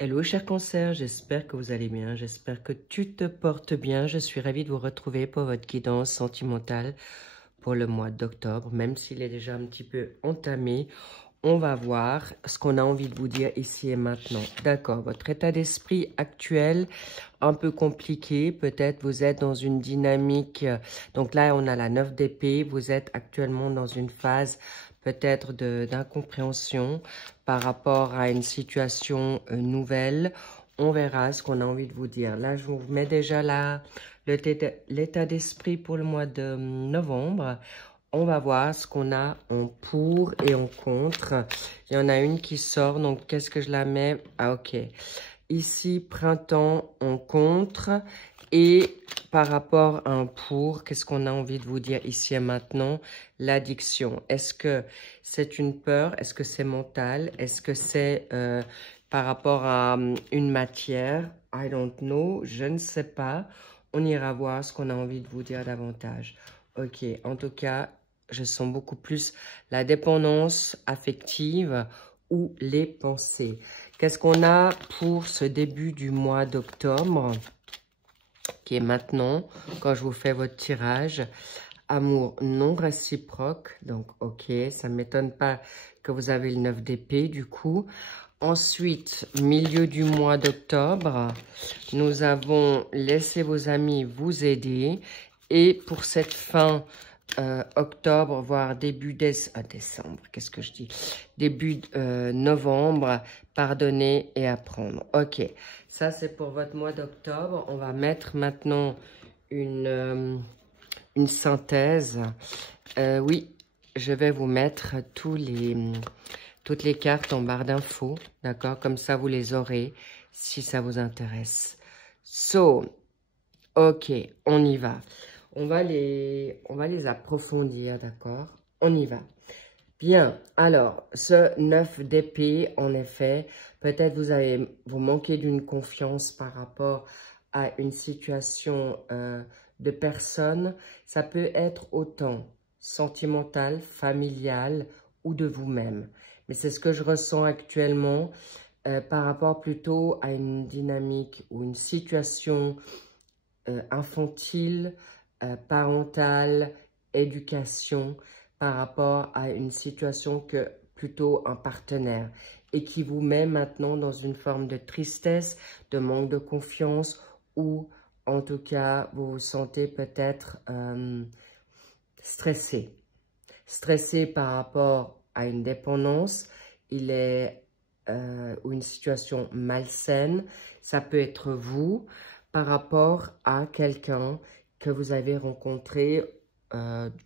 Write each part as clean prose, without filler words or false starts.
Hello cher cancer, j'espère que vous allez bien, j'espère que tu te portes bien. Je suis ravie de vous retrouver pour votre guidance sentimentale pour le mois d'octobre. Même s'il est déjà un petit peu entamé, on va voir ce qu'on a envie de vous dire ici et maintenant. D'accord, votre état d'esprit actuel, un peu compliqué. Peut-être vous êtes dans une dynamique. Donc là, on a la 9 d'épée. Vous êtes actuellement dans une phase peut-être d'incompréhension par rapport à une situation nouvelle. On verra ce qu'on a envie de vous dire. Là, je vous mets déjà l'état d'esprit pour le mois de novembre. On va voir ce qu'on a en pour et en contre. Il y en a une qui sort, donc qu'est-ce que je la mets? Ah, ok. Ici, printemps en contre. Et par rapport à un pour, qu'est-ce qu'on a envie de vous dire ici et maintenant? L'addiction. Est-ce que c'est une peur? Est-ce que c'est mental? Est-ce que c'est par rapport à une matière? I don't know. Je ne sais pas. On ira voir ce qu'on a envie de vous dire davantage. Ok. En tout cas, je sens beaucoup plus la dépendance affective ou les pensées. Qu'est-ce qu'on a pour ce début du mois d'octobre, qui est maintenant, quand je vous fais votre tirage? Amour non réciproque, donc ok, ça ne m'étonne pas que vous avez le 9 d'épée du coup. Ensuite, milieu du mois d'octobre, nous avons laissé vos amis vous aider. Et pour cette fin octobre, voire début décembre, qu'est-ce que je dis? Début novembre, pardonner et apprendre. Ok, ça c'est pour votre mois d'octobre. On va mettre maintenant une synthèse. Oui, je vais vous mettre toutes les cartes en barre d'infos, d'accord? Comme ça, vous les aurez si ça vous intéresse. So, ok, on y va. On va les approfondir, d'accord? On y va. Bien, alors, ce 9 d'épée, en effet, peut-être vous manquez d'une confiance par rapport à une situation de personne. Ça peut être autant sentimental, familial ou de vous-même. Mais c'est ce que je ressens actuellement par rapport plutôt à une dynamique ou une situation infantile, parentale, éducation, par rapport à une situation que plutôt un partenaire et qui vous met maintenant dans une forme de tristesse, de manque de confiance ou en tout cas vous vous sentez peut-être stressé. Stressé par rapport à une dépendance, ou une situation malsaine. Ça peut être vous par rapport à quelqu'un que vous avez rencontré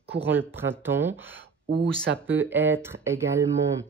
courant le printemps, ou ça peut être également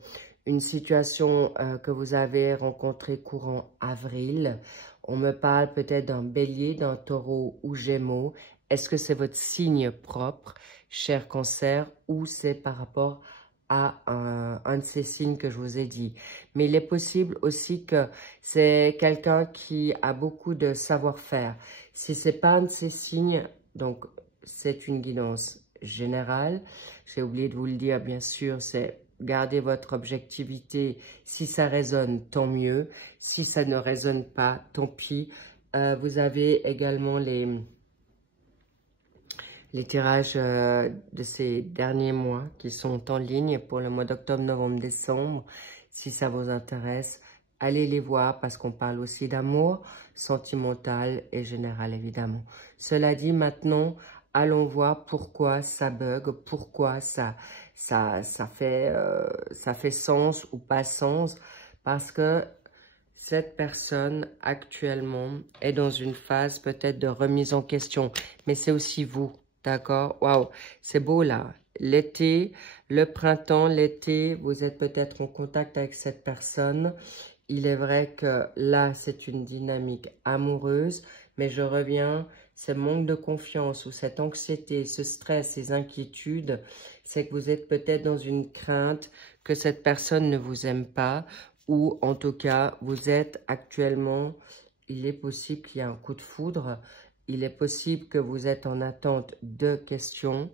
une situation que vous avez rencontrée courant avril. On me parle peut-être d'un bélier, d'un taureau ou gémeaux. Est-ce que c'est votre signe propre, cher cancer, ou c'est par rapport à un de ces signes que je vous ai dit? Mais il est possible aussi que c'est quelqu'un qui a beaucoup de savoir-faire. Si ce n'est pas un de ces signes, donc c'est une guidance générale. J'ai oublié de vous le dire, bien sûr, c'est garder votre objectivité. Si ça résonne, tant mieux. Si ça ne résonne pas, tant pis. Vous avez également les tirages de ces derniers mois qui sont en ligne pour le mois d'octobre, novembre, décembre. Si ça vous intéresse, allez les voir parce qu'on parle aussi d'amour sentimental et général, évidemment. Cela dit, maintenant, allons voir pourquoi ça bug, pourquoi ça fait sens ou pas sens. Parce que cette personne, actuellement, est dans une phase peut-être de remise en question. Mais c'est aussi vous, d'accord? Waouh, c'est beau là. L'été, le printemps, l'été, vous êtes peut-être en contact avec cette personne. Il est vrai que là, c'est une dynamique amoureuse. Mais je reviens, ce manque de confiance ou cette anxiété, ce stress, ces inquiétudes, c'est que vous êtes peut-être dans une crainte que cette personne ne vous aime pas, ou en tout cas, vous êtes actuellement, il est possible qu'il y ait un coup de foudre, il est possible que vous êtes en attente de questions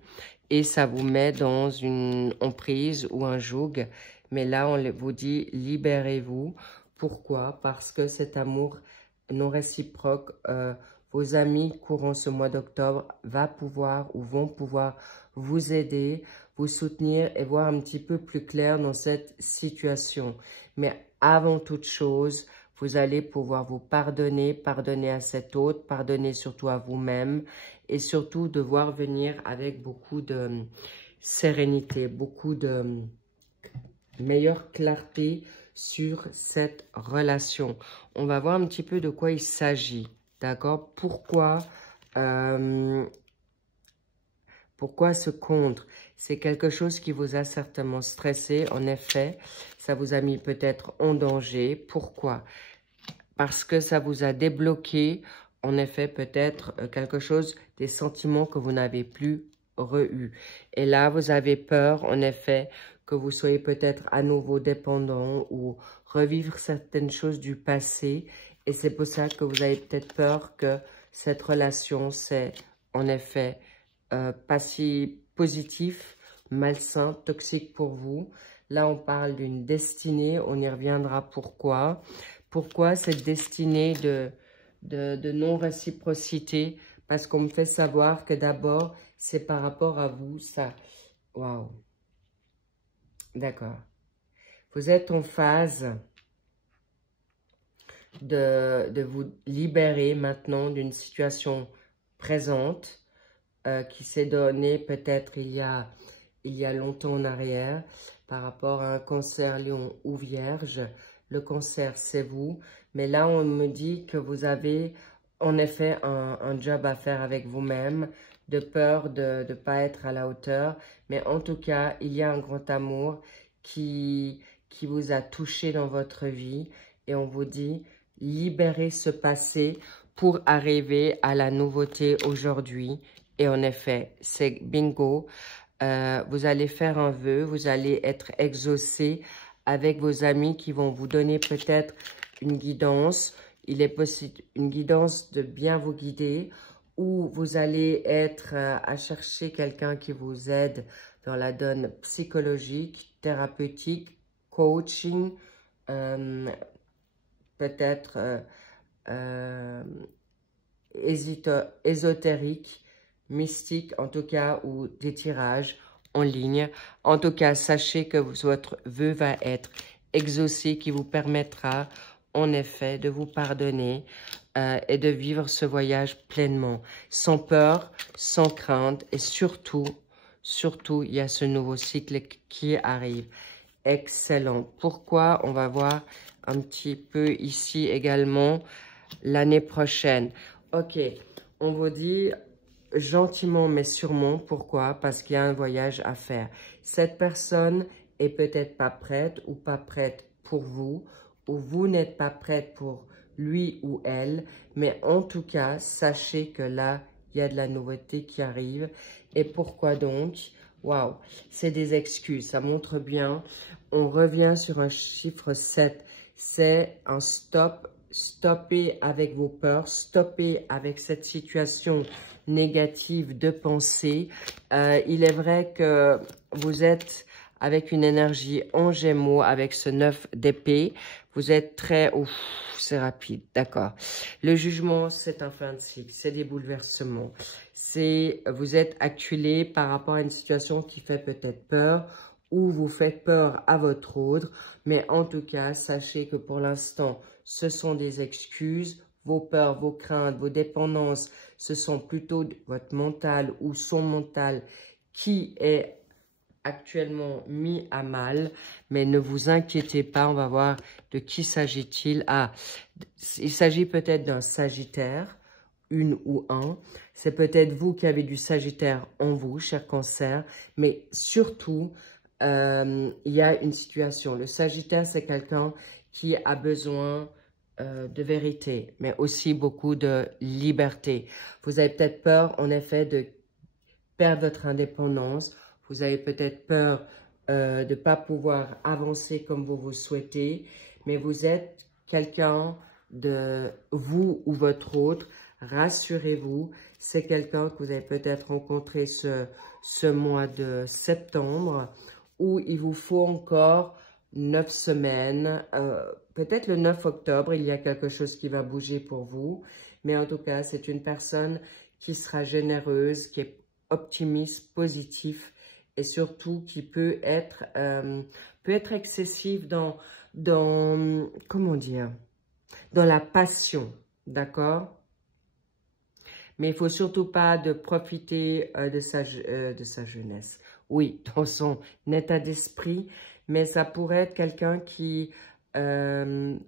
et ça vous met dans une emprise ou un joug. Mais là, on vous dit, libérez-vous Pourquoi? Parce que cet amour non réciproque, vos amis courant ce mois d'octobre vont pouvoir vous aider, vous soutenir et voir un petit peu plus clair dans cette situation. Mais avant toute chose, vous allez pouvoir vous pardonner, pardonner à cet autre, pardonner surtout à vous-même et surtout devoir venir avec beaucoup de sérénité, beaucoup de meilleure clarté sur cette relation. On va voir un petit peu de quoi il s'agit, d'accord? Pourquoi ce contre? C'est quelque chose qui vous a certainement stressé, en effet. Ça vous a mis peut-être en danger. Pourquoi? Parce que ça vous a débloqué, en effet, peut-être quelque chose, des sentiments que vous n'avez plus re-eu. Et là, vous avez peur, en effet, que vous soyez peut-être à nouveau dépendant ou revivre certaines choses du passé. Et c'est pour ça que vous avez peut-être peur que cette relation, c'est en effet pas si positif, malsain, toxique pour vous. Là, on parle d'une destinée, on y reviendra pourquoi. Pourquoi cette destinée de non-réciprocité? Parce qu'on me fait savoir que d'abord, c'est par rapport à vous, ça. Waouh. D'accord. Vous êtes en phase de vous libérer maintenant d'une situation présente qui s'est donnée peut-être il y a longtemps en arrière par rapport à un cancer, lion ou vierge. Le cancer, c'est vous. Mais là, on me dit que vous avez en effet un job à faire avec vous-même, de peur de ne pas être à la hauteur. Mais en tout cas, il y a un grand amour qui vous a touché dans votre vie. Et on vous dit, libérez ce passé pour arriver à la nouveauté aujourd'hui. Et en effet, c'est bingo. Vous allez faire un vœu, vous allez être exaucé avec vos amis qui vont vous donner peut-être une guidance. Il est possible une guidance de bien vous guider ou vous allez être à chercher quelqu'un qui vous aide dans la donne psychologique, thérapeutique, coaching, peut-être ésotérique, mystique en tout cas, ou des tirages en ligne. En tout cas, sachez que votre vœu va être exaucé, qui vous permettra en effet de vous pardonner et de vivre ce voyage pleinement, sans peur, sans crainte et surtout, il y a ce nouveau cycle qui arrive. Excellent. Pourquoi? On va voir un petit peu ici également l'année prochaine. Ok, on vous dit gentiment mais sûrement. Pourquoi? Parce qu'il y a un voyage à faire. Cette personne est peut-être pas prête ou pas prête pour vous, ou vous n'êtes pas prête pour lui ou elle, mais en tout cas, sachez que là, il y a de la nouveauté qui arrive. Et pourquoi donc? Waouh, c'est des excuses, ça montre bien. On revient sur un chiffre 7. C'est un stop. Stoppez avec vos peurs, stoppez avec cette situation négative de pensée. Il est vrai que vous êtes avec une énergie en Gémeaux, avec ce 9 d'épée. Vous êtes très... Ouf, c'est rapide, d'accord. Le jugement, c'est un fin de cycle, c'est des bouleversements. Vous êtes acculé par rapport à une situation qui fait peut-être peur ou vous faites peur à votre autre. Mais en tout cas, sachez que pour l'instant, ce sont des excuses. Vos peurs, vos craintes, vos dépendances, ce sont plutôt votre mental ou son mental qui est actuellement mis à mal. Mais ne vous inquiétez pas, on va voir de qui s'agit-il. Ah, il s'agit peut-être d'un Sagittaire, une ou un. C'est peut-être vous qui avez du Sagittaire en vous, cher Cancer. Mais surtout, il y a une situation. Le Sagittaire, c'est quelqu'un qui a besoin de vérité, mais aussi beaucoup de liberté. Vous avez peut-être peur, en effet, de perdre votre indépendance. Vous avez peut-être peur de ne pas pouvoir avancer comme vous souhaitez, mais vous êtes quelqu'un de vous ou votre autre. Rassurez-vous, c'est quelqu'un que vous avez peut-être rencontré ce mois de septembre, où il vous faut encore 9 semaines peut-être le 9 octobre, il y a quelque chose qui va bouger pour vous. Mais en tout cas, c'est une personne qui sera généreuse, qui est optimiste, positif et surtout qui peut être excessive dans comment dire, dans la passion, d'accord? Mais il faut surtout pas de profiter de sa jeunesse. Oui, dans son état d'esprit, mais ça pourrait être quelqu'un qui ne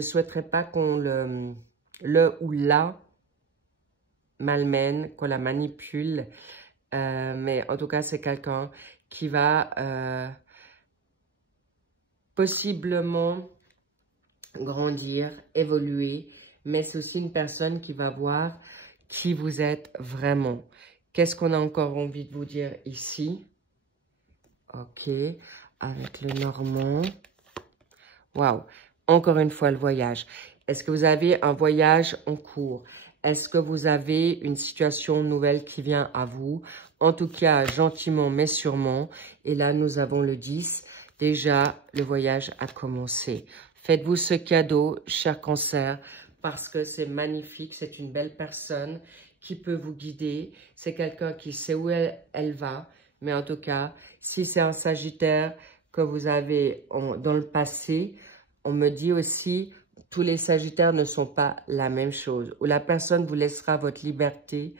souhaiterait pas qu'on le ou la malmène, qu'on la manipule. Mais en tout cas, c'est quelqu'un qui va possiblement grandir, évoluer, mais c'est aussi une personne qui va voir qui vous êtes vraiment. Qu'est-ce qu'on a encore envie de vous dire ici? Ok, avec le Normand. Waouh, encore une fois le voyage. Est-ce que vous avez un voyage en cours? Est-ce que vous avez une situation nouvelle qui vient à vous? En tout cas, gentiment mais sûrement. Et là, nous avons le 10. Déjà, le voyage a commencé. Faites-vous ce cadeau, cher Cancer, parce que c'est magnifique. C'est une belle personne qui peut vous guider. C'est quelqu'un qui sait où elle va. Mais en tout cas, si c'est un Sagittaire que vous avez dans le passé, on me dit aussi, tous les Sagittaires ne sont pas la même chose. Ou la personne vous laissera votre liberté.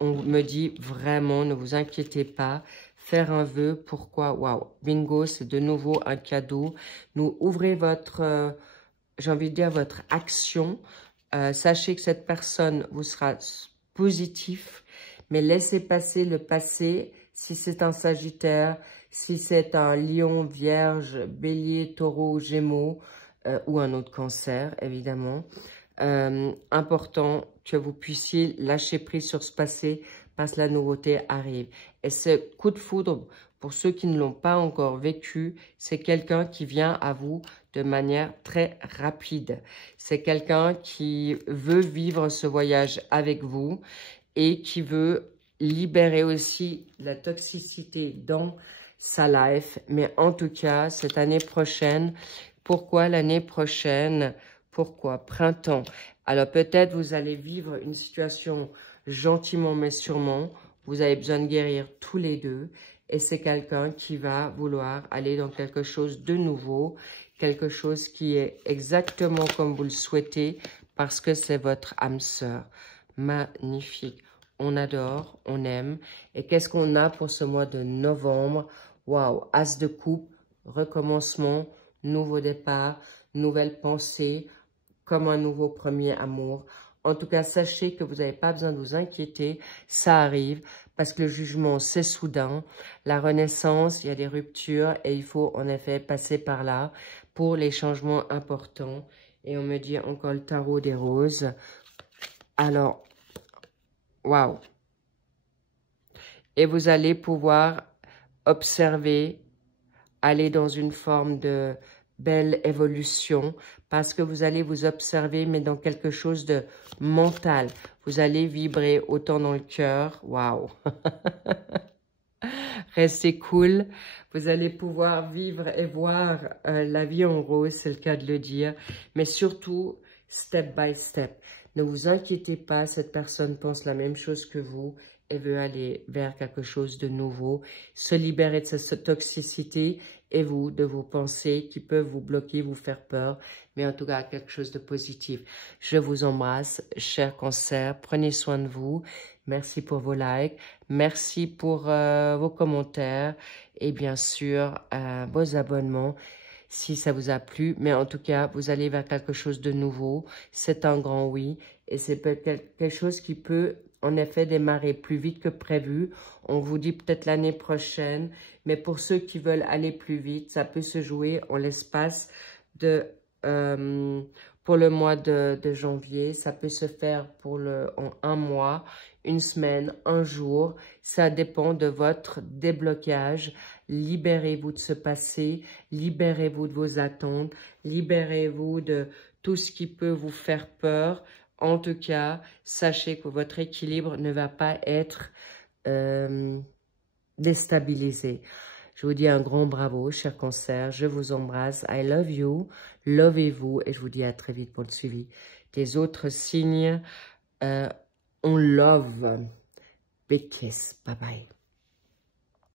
On me dit vraiment, ne vous inquiétez pas. Faire un vœu, pourquoi? Waouh, bingo, c'est de nouveau un cadeau. Nous ouvrez votre, j'ai envie de dire, votre action. Sachez que cette personne vous sera positif, mais laissez passer le passé. Si c'est un Sagittaire, si c'est un Lion, Vierge, Bélier, Taureau, Gémeaux ou un autre Cancer, évidemment. Important que vous puissiez lâcher prise sur ce passé parce que la nouveauté arrive. Et ce coup de foudre, pour ceux qui ne l'ont pas encore vécu, c'est quelqu'un qui vient à vous de manière très rapide. C'est quelqu'un qui veut vivre ce voyage avec vous et qui veut libérer aussi la toxicité dans sa life. Mais en tout cas, cette année prochaine, pourquoi l'année prochaine? Pourquoi? Printemps. Alors peut-être vous allez vivre une situation gentiment mais sûrement. Vous avez besoin de guérir tous les deux. Et c'est quelqu'un qui va vouloir aller dans quelque chose de nouveau. Quelque chose qui est exactement comme vous le souhaitez. Parce que c'est votre âme sœur. Magnifique. On adore, on aime. Et qu'est-ce qu'on a pour ce mois de novembre? Waouh, As de coupe, recommencement, nouveau départ, nouvelle pensée, comme un nouveau premier amour. En tout cas, sachez que vous n'avez pas besoin de vous inquiéter, ça arrive, parce que le jugement, c'est soudain. La renaissance, il y a des ruptures, et il faut en effet passer par là pour les changements importants. Et on me dit encore le tarot des roses. Alors, waouh! Et vous allez pouvoir observer, aller dans une forme de belle évolution parce que vous allez vous observer, mais dans quelque chose de mental. Vous allez vibrer autant dans le cœur. Waouh! Restez cool. Vous allez pouvoir vivre et voir la vie en rose, c'est le cas de le dire. Mais surtout, step by step. Ne vous inquiétez pas, cette personne pense la même chose que vous et veut aller vers quelque chose de nouveau, se libérer de cette toxicité et vous, de vos pensées qui peuvent vous bloquer, vous faire peur, mais en tout cas quelque chose de positif. Je vous embrasse, cher Cancer, prenez soin de vous. Merci pour vos likes, merci pour vos commentaires et bien sûr vos abonnements si ça vous a plu. Mais en tout cas, vous allez vers quelque chose de nouveau. C'est un grand oui et c'est peut-être quelque chose qui peut en effet démarrer plus vite que prévu. On vous dit peut-être l'année prochaine, mais pour ceux qui veulent aller plus vite, ça peut se jouer en l'espace de... pour le mois de janvier, ça peut se faire en un mois, une semaine, un jour. Ça dépend de votre déblocage. Libérez-vous de ce passé, libérez-vous de vos attentes, libérez-vous de tout ce qui peut vous faire peur. En tout cas, sachez que votre équilibre ne va pas être déstabilisé. Je vous dis un grand bravo, cher Cancer. Je vous embrasse. I love you. Lovez-vous. Et je vous dis à très vite pour le suivi des autres signes. On love. Big kiss. Bye bye.